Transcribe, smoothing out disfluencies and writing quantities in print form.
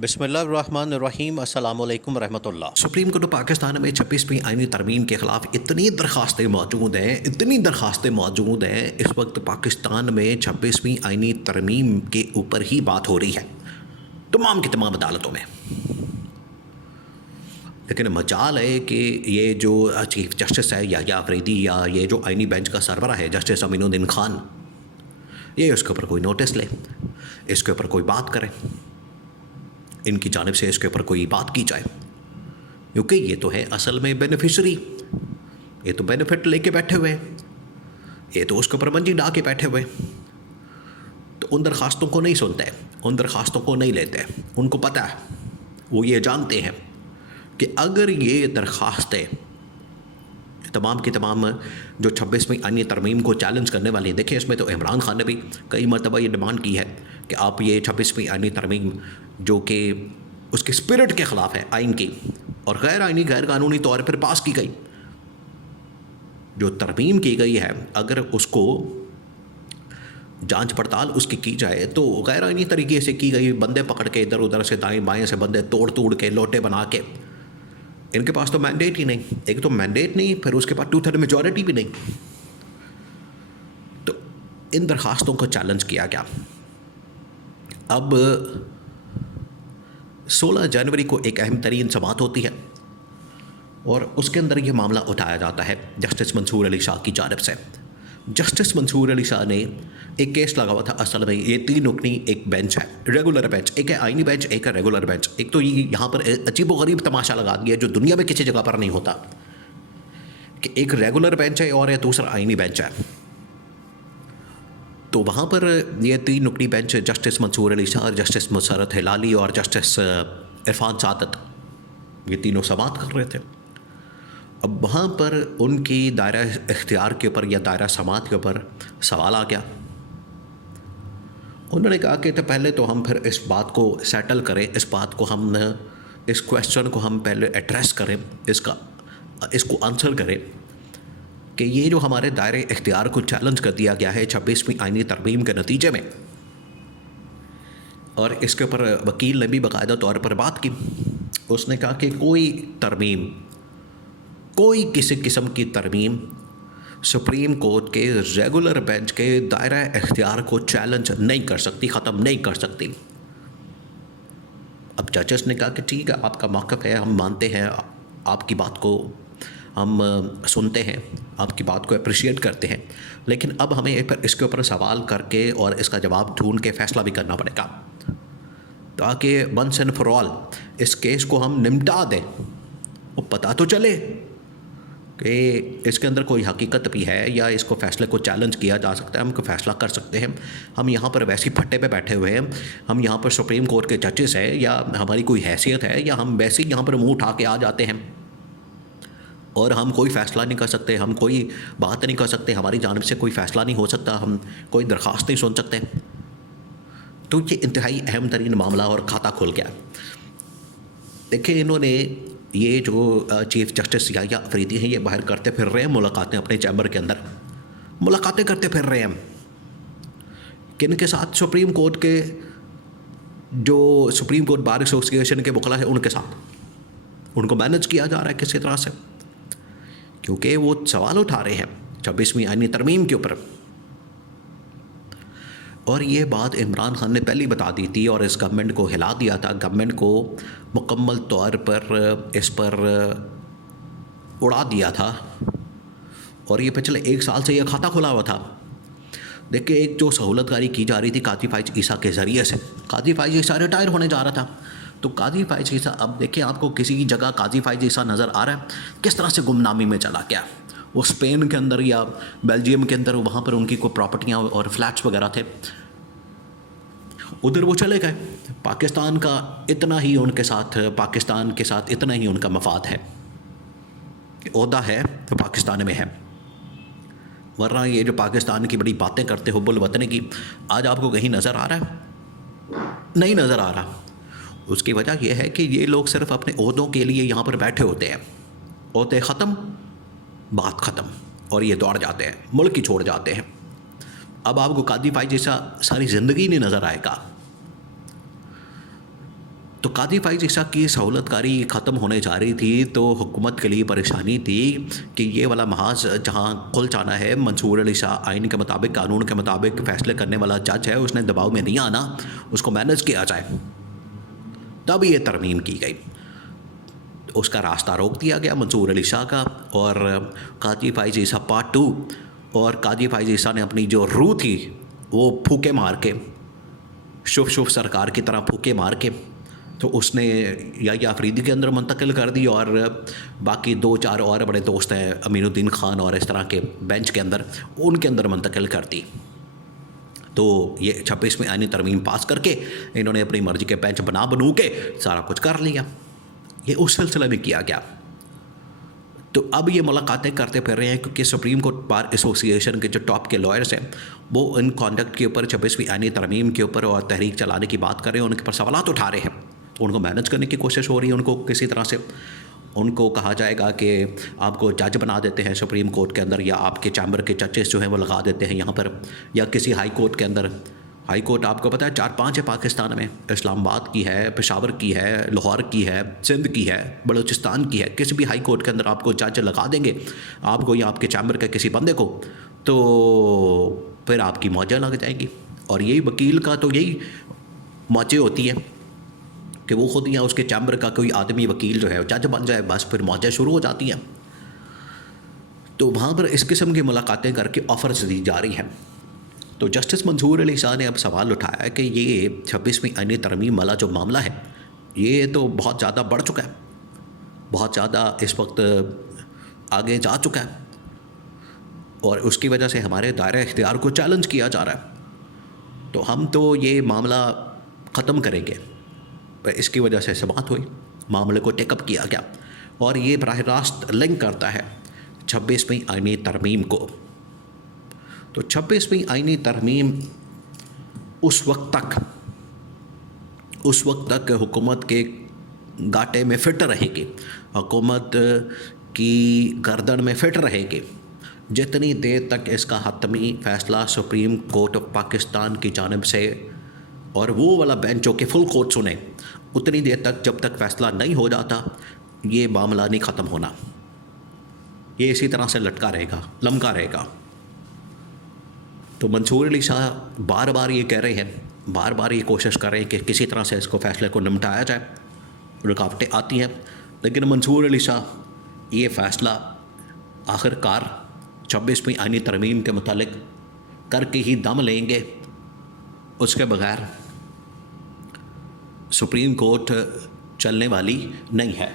बिस्मिल्लाहिर्रहमानिर्रहीम अस्सलामु अलैकुम रहमतुल्लाह। सुप्रीम कोर्ट ऑफ पाकिस्तान में 26वीं आईनी तरमीम के ख़िलाफ़ इतनी दरखास्तें मौजूद हैं इस वक्त पाकिस्तान में 26वीं आईनी तरमीम के ऊपर ही बात हो रही है तमाम की तमाम अदालतों में। लेकिन मजाल है कि ये जो चीफ जस्टिस है या अफरीदी या ये जो आईनी बेंच का सरबरा है जस्टिस अमीनुद्दीन खान, ये उसके ऊपर कोई नोटिस ले, इसके ऊपर कोई बात करे, इनकी जानिब से इसके ऊपर कोई बात की जाए, क्योंकि ये तो है असल में बेनिफिशरी, ये तो बेनिफिट लेके बैठे हुए हैं, ये तो उसके ऊपर मंजी डा के बैठे हुए, तो उन दरखास्तों को नहीं सुनते, उन दरखास्तों को नहीं लेते। उनको पता है, वो ये जानते हैं कि अगर ये दरखास्तें तमाम की तमाम जो 26वीं आईनी तरमीम को चैलेंज करने वाली, देखिए इसमें तो इमरान खान ने भी कई मरतबा ये डिमांड की है कि आप ये 26वीं आईनी तरमीम जो कि उसके स्पिरिट के ख़िलाफ़ है आइन की और गैर कानूनी तौर पर पास की गई जो तरमीम की गई है, अगर उसको जांच पड़ताल उसकी की जाए तो गैर आइनी तरीके से की गई, बंदे पकड़ के इधर उधर से दाएं बाएं से बंदे तोड़ के लोटे बना के, इनके पास तो मैंडेट ही नहीं, एक तो मैंडेट नहीं, फिर उसके पास 2/3 मेजॉरिटी भी नहीं। तो इन दरखास्तों को चैलेंज किया गया। अब 16 जनवरी को एक अहम तरीन समाअत होती है और उसके अंदर ये मामला उठाया जाता है जस्टिस मंसूर अली शाह की जानिब से। जस्टिस मंसूर अली शाह ने एक केस लगा हुआ था, असल में ये 3 रुकनी एक बेंच है, रेगुलर बेंच, एक है आइनी बेंच, एक है रेगुलर बेंच। एक तो ये यहाँ पर अजीब व गरीब तमाशा लगा दिया जो दुनिया में किसी जगह पर नहीं होता कि एक रेगुलर बेंच है और दूसरा आइनी बेंच है। तो वहाँ पर ये 3 रुकनी bench justice Mansoor Ali Shah, justice Musarrat Hilali और जस्टिस इरफान सादत, ये तीनों समाअत कर रहे थे। अब वहाँ पर उनकी दायरा इख्तियार के ऊपर या दायरा समाअत के ऊपर सवाल आ गया। उन्होंने कहा कि तो पहले तो हम फिर इस बात को सेटल करें, इस बात को हम, इस क्वेश्चन को हम पहले एड्रेस करें, इसको आंसर करें कि ये जो हमारे दायरे इख्तियार को चैलेंज कर दिया गया है 26वीं आईनी तरमीम के नतीजे में, और इसके ऊपर वकील ने भी बाकायदा तौर पर बात की। उसने कहा कि कोई तरमीम, कोई किसी किस्म की तरमीम सुप्रीम कोर्ट के रेगुलर बेंच के दायरा इख्तियार को चैलेंज नहीं कर सकती, ख़त्म नहीं कर सकती। अब जजेस ने कहा कि ठीक है, आपका मौक़िफ़ है, हम मानते हैं, आपकी बात को हम सुनते हैं, आपकी बात को अप्रिशिएट करते हैं, लेकिन अब हमें इसके ऊपर सवाल करके और इसका जवाब ढूंढ के फ़ैसला भी करना पड़ेगा ताकि वंस एंड फॉर ऑल इस केस को हम निपटा दें। वो पता तो चले कि इसके अंदर कोई हकीकत भी है या इसको फ़ैसले को चैलेंज किया जा सकता है, हम कोई फ़ैसला कर सकते हैं। हम यहाँ पर वैसी फट्टे पे बैठे हुए हैं, हम यहाँ पर सुप्रीम कोर्ट के जजेस हैं या हमारी कोई हैसियत है या हम वैसे ही यहाँ पर मुँह उठा के आ जाते हैं और हम कोई फ़ैसला नहीं कर सकते, हम कोई बात नहीं कर सकते, हमारी जानिब से कोई फ़ैसला नहीं हो सकता, हम कोई दरख्वास्त नहीं सुन सकते। तो ये इंतहाई अहम तरीन मामला और खाता खुल गया। देखिए, इन्होंने ये जो चीफ़ जस्टिस या अफरीदी हैं, ये बाहर करते फिर रहे हैं मुलाकातें, अपने चैम्बर के अंदर मुलाकातें करते फिर रहे हैं किन के साथ, सुप्रीम कोर्ट के जो सुप्रीम कोर्ट बार एसोसिएशन के वकला है उनके साथ। उनको मैनेज किया जा रहा है किसी तरह से, क्योंकि वो सवाल उठा रहे हैं 26वीं आईनी तरमीम के ऊपर। और ये बात इमरान खान ने पहले ही बता दी थी और इस गवर्नमेंट को हिला दिया था, गवर्नमेंट को मुकम्मल तौर पर इस पर उड़ा दिया था और ये पिछले 1 साल से यह खाता खुला हुआ था। देखिए, एक जो सहूलतकारी की जा रही थी काजी फाइज ईसा के ज़रिए से, काजी फाइज ईसा रिटायर होने जा रहा था, तो काजी फाइज ईसा, अब देखिए आपको किसी की जगह काजी फाइज ईसा नज़र आ रहा है किस तरह से गुमनामी में चला गया। वो स्पेन के अंदर या बेल्जियम के अंदर वहाँ पर उनकी कोई प्रॉपर्टियाँ और फ्लैट्स वगैरह थे, उधर वो चले गए। पाकिस्तान का इतना ही उनके साथ, पाकिस्तान के साथ इतना ही उनका मफाद है, ओहदा है तो पाकिस्तान में है, वरना ये जो पाकिस्तान की बड़ी बातें करते हुब्बुल वतन की, आज आपको कहीं नज़र आ रहा है? नहीं नज़र आ रहा। उसकी वजह यह है कि ये लोग सिर्फ अपने ओहदों के लिए यहाँ पर बैठे होते हैं, ओहदे ख़त्म, बात ख़त्म, और ये दौड़ जाते हैं, मुल्क ही छोड़ जाते हैं। अब आपको कादी फाइज जैसा सारी ज़िंदगी नहीं नज़र आएगा। तो कादी फ़ाइज़ ईसा की सहूलतकारी ख़त्म होने जा रही थी, तो हुकूमत के लिए परेशानी थी कि ये वाला महाज जहाँ खुल जाना है, मंसूर अली शाह आइन के मुताबिक, कानून के मुताबिक फ़ैसले करने वाला जज है, उसने दबाव में नहीं आना, उसको मैनेज किया जाए। तब ये तरमीम की गई, उसका रास्ता रोक दिया गया मंसूर अली शाह का, और कादी फ़ाइज़ ईसा पार्ट 2, और कादी फ़ाइज़ ईसा ने अपनी जो रूह थी वो फूके मार के, शुभ शुभ सरकार की तरह फूके मार के, तो उसने या अफरीदी के अंदर मुंतकिल कर दी, और बाकी 2-4 और बड़े दोस्त हैं अमीनुद्दीन ख़ान और इस तरह के बेंच के अंदर, उनके अंदर मुंतकिल कर दी। तो ये 26वीं आईनी तरमीम पास करके इन्होंने अपनी मर्ज़ी के बेंच बनू के सारा कुछ कर लिया। ये उस सिलसिले में किया गया। तो अब ये मुलाकातें करते फिर रहे हैं, क्योंकि सुप्रीम कोर्ट बार एसोसिएशन के जो टॉप के लॉयर्स हैं वो इन कॉन्डक्ट के ऊपर, 26वीं आईनी तरमीम के ऊपर और तहरीक चलाने की बात कर रहे हैं, उनके ऊपर सवालात उठा रहे हैं। उनको मैनेज करने की कोशिश हो रही है, उनको किसी तरह से उनको कहा जाएगा कि आपको जज बना देते हैं सुप्रीम कोर्ट के अंदर, या आपके चैम्बर के जजेस जो हैं वो लगा देते हैं यहाँ पर, या किसी हाई कोर्ट के अंदर। हाई कोर्ट आपको पता है 4-5 है पाकिस्तान में, इस्लामाबाद की है, पेशावर की है, लाहौर की है, सिंध की है, बलूचिस्तान की है। किसी भी हाई कोर्ट के अंदर आपको जज लगा देंगे आपको, या आपके चैम्बर के किसी बंदे को, तो फिर आपकी मौजें लग जाएंगी। और यही वकील का तो यही मौजें होती है कि वो खुद या उसके चैम्बर का कोई आदमी वकील जो है जज बन जाए, बस फिर मौजें शुरू हो जाती हैं। तो वहाँ पर इस किस्म की मुलाकातें करके ऑफ़र्स दी जा रही हैं। तो जस्टिस मंसूर अली शाह ने अब सवाल उठाया कि ये 26वीं आईनी तरमीम वाला जो मामला है ये तो बहुत ज़्यादा बढ़ चुका है, बहुत ज़्यादा इस वक्त आगे जा चुका है, और उसकी वजह से हमारे दायरे इख्तियार को चैलेंज किया जा रहा है। तो हम तो ये मामला ख़त्म करेंगे। इसकी वजह से समाअत हुई, मामले को टेकअप किया गया, और ये बराह रास्त लिंक करता है 26वीं आईनी तरमीम को। तो 26वीं आईनी तरमीम उस वक्त तक हुकूमत के गाटे में फ़िट रहेगी, हुकूमत की गर्दन में फ़िट रहेगी, जितनी देर तक इसका हतमी फ़ैसला सुप्रीम कोर्ट ऑफ पाकिस्तान की जानिब से और वो वाला बेंच जो कि फुल कोर्ट सुने, उतनी देर तक जब तक फ़ैसला नहीं हो जाता ये मामला नहीं ख़त्म होना। ये इसी तरह से लटका रहेगा, लमका रहेगा। तो मंसूर अली शाह बार बार ये कह रहे हैं, बार बार ये कोशिश कर रहे हैं कि किसी तरह से इसको फ़ैसले को निपटाया जाए। रुकावटें आती हैं, लेकिन मंसूर अली शाह ये फ़ैसला आखिरकार 26वीं आईनी तरमीम के मुतालिक करके ही दम लेंगे। उसके बगैर सुप्रीम कोर्ट चलने वाली नहीं है।